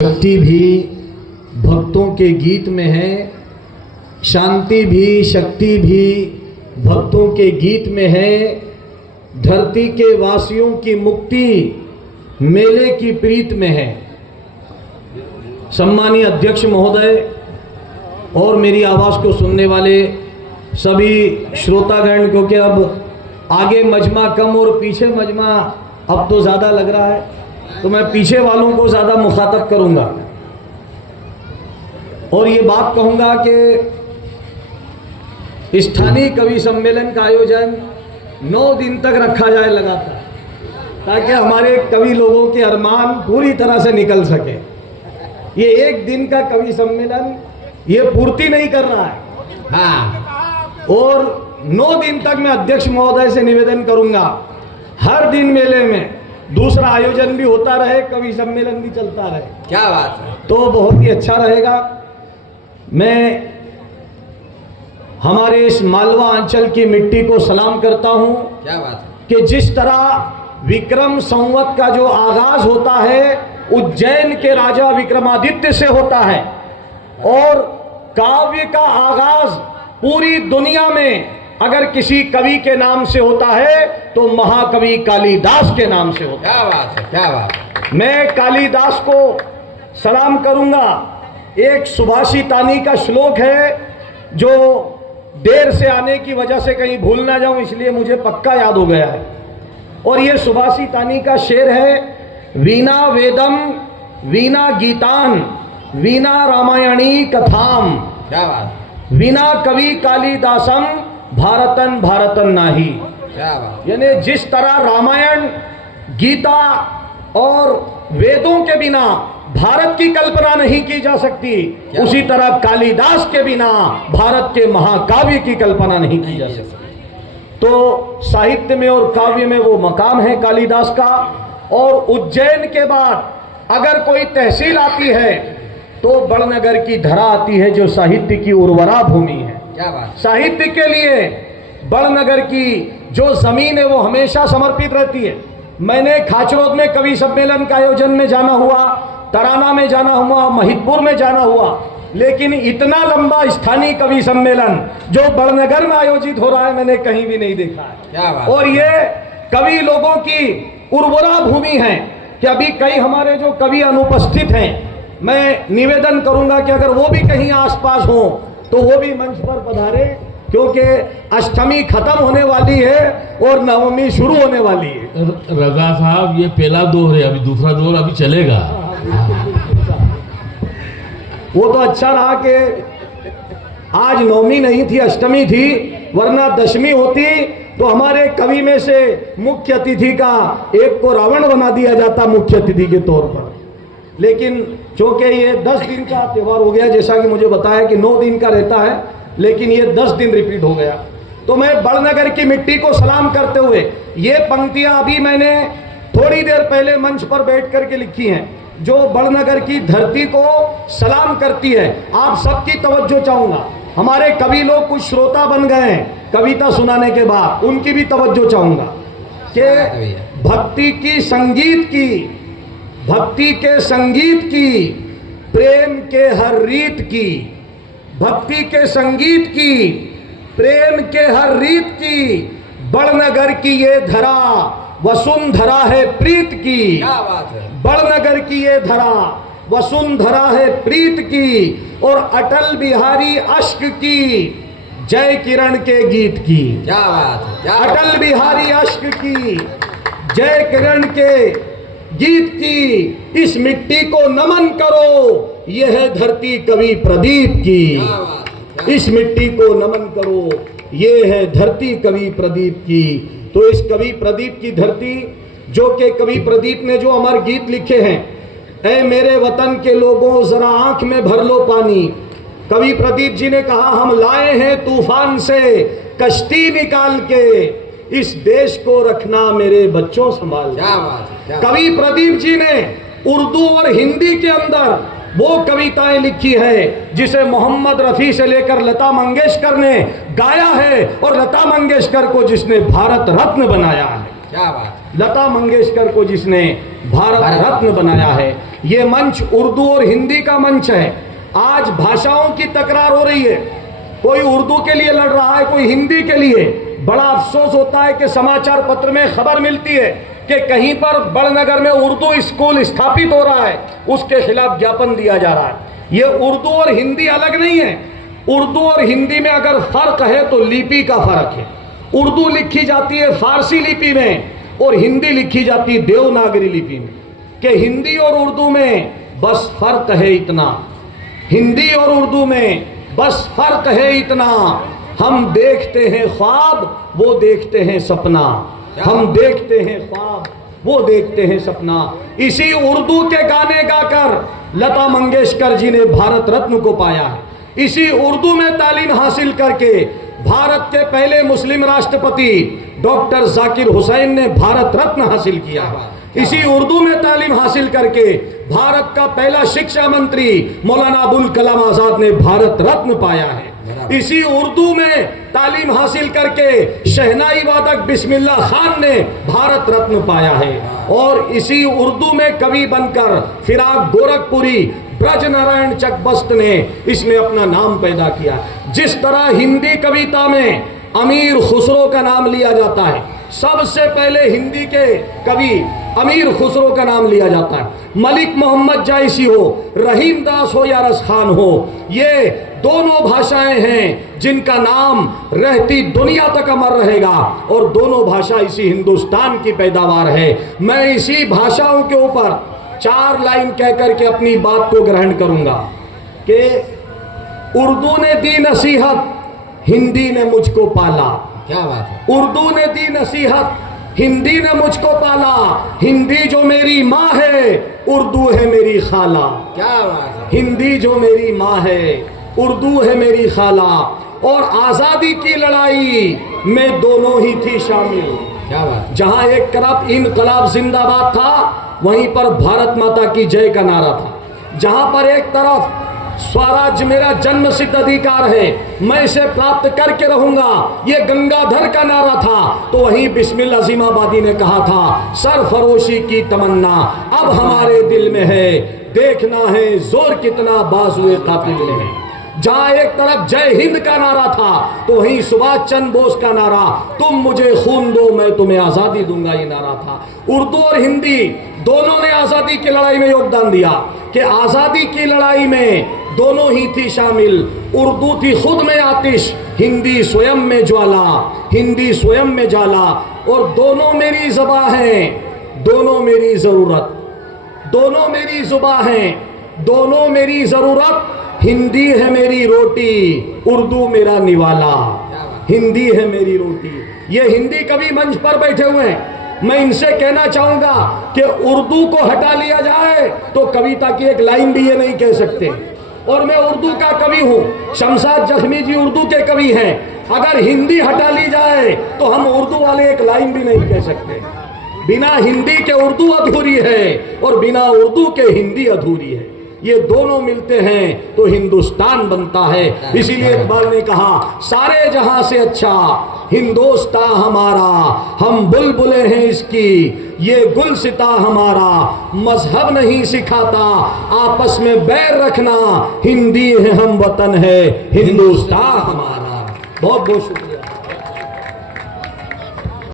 शक्ति भी भक्तों के गीत में है, शांति भी शक्ति भी भक्तों के गीत में है। धरती के वासियों की मुक्ति मेले की प्रीत में है। सम्मानीय अध्यक्ष महोदय और मेरी आवाज़ को सुनने वाले सभी श्रोतागण, क्योंकि अब आगे मजमा कम और पीछे मजमा अब तो ज़्यादा लग रहा है, तो मैं पीछे वालों को ज़्यादा मुखातब करूँगा और ये बात कहूँगा कि स्थानीय कवि सम्मेलन का आयोजन 9 दिन तक रखा जाए लगातार, ताकि हमारे कवि लोगों के अरमान पूरी तरह से निकल सके। ये एक दिन का कवि सम्मेलन ये पूर्ति नहीं कर रहा है। हाँ, और 9 दिन तक मैं अध्यक्ष महोदय से निवेदन करूँगा, हर दिन मेले में दूसरा आयोजन भी होता रहे, कवि सम्मेलन भी चलता रहे। क्या बात है, तो बहुत ही अच्छा रहेगा। मैं हमारे इस मालवा अंचल की मिट्टी को सलाम करता हूं। क्या बात है कि जिस तरह विक्रम संवत का जो आगाज होता है उज्जैन के राजा विक्रमादित्य से होता है, और काव्य का आगाज पूरी दुनिया में अगर किसी कवि के नाम से होता है तो महाकवि कालिदास के नाम से होता है। क्या बात है, क्या बात है। मैं कालिदास को सलाम करूंगा। एक सुभाषितानी का श्लोक है जो देर से आने की वजह से कहीं भूल ना जाऊं, इसलिए मुझे पक्का याद हो गया है। और ये सुभाषितानी का शेर है, वीणा वेदम वीणा गीतान वीणा रामायणी कथाम। क्या बात, वीणा कवि कालिदासम भारतन भारतन नाही। क्या बात, यानी जिस तरह रामायण गीता और वेदों के बिना भारत की कल्पना नहीं की जा सकती, उसी तरह कालिदास के बिना भारत के महाकाव्य की कल्पना नहीं की जा सकती। तो साहित्य में और काव्य में वो मकाम है कालिदास का। और उज्जैन के बाद अगर कोई तहसील आती है तो बड़नगर की धरा आती है, जो साहित्य की उर्वरा भूमि है। क्या बात, साहित्य के लिए बड़नगर की जो जमीन है वो हमेशा समर्पित रहती है। मैंने खाचरोद में कवि सम्मेलन का आयोजन में जाना हुआ, तराना में जाना हुआ, महिदपुर में जाना हुआ, लेकिन इतना लंबा स्थानीय कवि सम्मेलन जो बड़नगर में आयोजित हो रहा है मैंने कहीं भी नहीं देखा है। क्या बात। और ये कवि लोगों की उर्वरा भूमि है कि अभी कई हमारे जो कवि अनुपस्थित हैं, मैं निवेदन करूंगा कि अगर वो भी कहीं आसपास हो तो वो भी मंच पर पधारे, क्योंकि अष्टमी खत्म होने वाली है और नवमी शुरू होने वाली है। रजा साहब, ये पहला दौर है, अभी दूसरा दौर अभी चलेगा। वो तो अच्छा रहा कि आज नवमी नहीं थी, अष्टमी थी, वरना दशमी होती तो हमारे कवि में से मुख्य अतिथि का एक को रावण बना दिया जाता मुख्य अतिथि के तौर पर। लेकिन चूंकि ये 10 दिन का त्यौहार हो गया, जैसा कि मुझे बताया कि 9 दिन का रहता है, लेकिन ये 10 दिन रिपीट हो गया। तो मैं बड़नगर की मिट्टी को सलाम करते हुए ये पंक्तियां अभी मैंने थोड़ी देर पहले मंच पर बैठ करके लिखी हैं, जो बड़नगर की धरती को सलाम करती है। आप सबकी तवज्जो चाहूँगा, हमारे कवि लोग कुछ श्रोता बन गए हैं कविता सुनाने के बाद, उनकी भी तवज्जो चाहूँगा कि भक्ति की संगीत की, भक्ति के संगीत की, प्रेम के हर रीत की, भक्ति के संगीत की, प्रेम के हर रीत की, बड़नगर की ये धरा वसुंधरा है प्रीत की। क्या बात है, बड़नगर की ये धरा वसुंधरा है प्रीत की, और अटल बिहारी अश्क की, जय किरण के गीत की। क्या बात है, क्या अटल बिहारी अश्क की, जय किरण के गीत की, इस मिट्टी को नमन करो, यह है धरती कवि प्रदीप की। इस मिट्टी को नमन करो, ये है धरती कवि प्रदीप की। तो इस कवि प्रदीप की धरती, जो कि कवि प्रदीप ने जो अमर गीत लिखे हैं, ऐ मेरे वतन के लोगों जरा आंख में भर लो पानी। कवि प्रदीप जी ने कहा, हम लाए हैं तूफान से कश्ती निकाल के, इस देश को रखना मेरे बच्चों संभाल। क्या बात है। कवि प्रदीप जी ने उर्दू और हिंदी के अंदर वो कविताएं लिखी है जिसे मोहम्मद रफ़ी से लेकर लता मंगेशकर ने गाया है, और लता मंगेशकर को जिसने भारत रत्न बनाया है। क्या बात। लता मंगेशकर को जिसने भारत रत्न बनाया है। ये मंच उर्दू और हिंदी का मंच है। आज भाषाओं की तकरार हो रही है, कोई उर्दू के लिए लड़ रहा है, कोई हिंदी के लिए। बड़ा अफसोस होता है कि समाचार पत्र में खबर मिलती है कि कहीं पर बड़नगर में उर्दू स्कूल स्थापित हो रहा है, उसके खिलाफ ज्ञापन दिया जा रहा है। ये उर्दू और हिंदी अलग नहीं है। उर्दू और हिंदी में अगर फर्क है तो लिपि का फर्क है। उर्दू लिखी जाती है फारसी लिपि में और हिंदी लिखी जाती है देवनागरी लिपि में। कि हिंदी और उर्दू में बस फर्क है इतना, हिंदी और उर्दू में बस फर्क है इतना। हम देखते हैं ख्वाब, वो देखते हैं सपना। हम देखते हैं ख्वाब, वो देखते हैं सपना। इसी उर्दू के गाने गाकर लता मंगेशकर जी ने भारत रत्न को पाया है। इसी उर्दू में तालीम हासिल करके भारत के पहले मुस्लिम राष्ट्रपति डॉक्टर जाकिर हुसैन ने भारत रत्न हासिल किया। इसी उर्दू में तालीम हासिल करके भारत का पहला शिक्षा मंत्री मौलाना अबुल कलाम आजाद ने भारत रत्न पाया है। इसी उर्दू में तालीम हासिल करके शहनाई वादक बिस्मिल्लाह खान ने भारत रत्न पाया है। और इसी उर्दू में कवि बनकर फिराक गोरखपुरी ब्रज नारायण चकबस्त ने इसमें अपना नाम पैदा किया। जिस तरह हिंदी कविता में अमीर खुसरो का नाम लिया जाता है, सबसे पहले हिंदी के कवि अमीर खुसरो का नाम लिया जाता है। मलिक मोहम्मद जायसी हो, रहीम दास हो या रस खान हो, ये दोनों भाषाएं हैं जिनका नाम रहती दुनिया तक अमर रहेगा। और दोनों भाषा इसी हिंदुस्तान की पैदावार है। मैं इसी भाषाओं के ऊपर 4 लाइन कह करके अपनी बात को ग्रहण करूंगा कि उर्दू ने दी नसीहत, हिंदी ने मुझको पाला। क्या बात है। उर्दू ने दी नसीहत, हिंदी ने मुझको पाला। हिंदी जो मेरी माँ है, उर्दू है मेरी खाला। क्या बात है। हिंदी जो मेरी माँ है, उर्दू है मेरी खाला। और आज़ादी की लड़ाई में दोनों ही थी शामिल। क्या बात। जहाँ एक तरफ इनकलाब जिंदाबाद था, वहीं पर भारत माता की जय का नारा था। जहाँ पर एक तरफ स्वराज मेरा जन्म सिद्ध अधिकार है, मैं इसे प्राप्त करके रहूंगा, ये गंगाधर का नारा था, तो वहीं बिस्मिल अजीमाबादी ने कहा था सरफरोशी की तमन्ना अब हमारे दिल में है, देखना है जोर कितना बाजुए कातिल में है। जहाँ एक तरफ जय हिंद का नारा था, तो वहीं सुभाष चंद्र बोस का नारा तुम मुझे खून दो मैं तुम्हें आज़ादी दूंगा, ये नारा था। उर्दू और हिंदी दोनों ने आज़ादी की लड़ाई में योगदान दिया कि आज़ादी की लड़ाई में दोनों ही थी शामिल। उर्दू थी खुद में आतिश, हिंदी स्वयं में ज्वाला, हिंदी स्वयं में ज्वाला। और दोनों मेरी ज़बां हैं, दोनों मेरी ज़रूरत, दोनों मेरी ज़ुबां हैं, दोनों मेरी ज़रूरत। हिंदी है मेरी रोटी, उर्दू मेरा निवाला। हिंदी है मेरी रोटी। ये हिंदी कवि मंच पर बैठे हुए हैं। मैं इनसे कहना चाहूँगा कि उर्दू को हटा लिया जाए तो कविता की एक लाइन भी ये नहीं कह सकते। और मैं उर्दू का कवि हूँ, शमशाद जख्मी जी उर्दू के कवि हैं। अगर हिंदी हटा ली जाए तो हम उर्दू वाले एक लाइन भी नहीं कह सकते। बिना हिंदी के उर्दू अधूरी है और बिना उर्दू के हिंदी अधूरी है। ये दोनों मिलते हैं तो हिंदुस्तान बनता है। इसीलिए इकबाल ने कहा सारे जहां से अच्छा हिंदुस्तां हमारा, हम बुलबुलें हैं इसकी ये गुलसिता हमारा। मजहब नहीं सिखाता आपस में बैर रखना, हिंदी है हम वतन है हिंदुस्तान हमारा। बहुत बहुत शुक्रिया।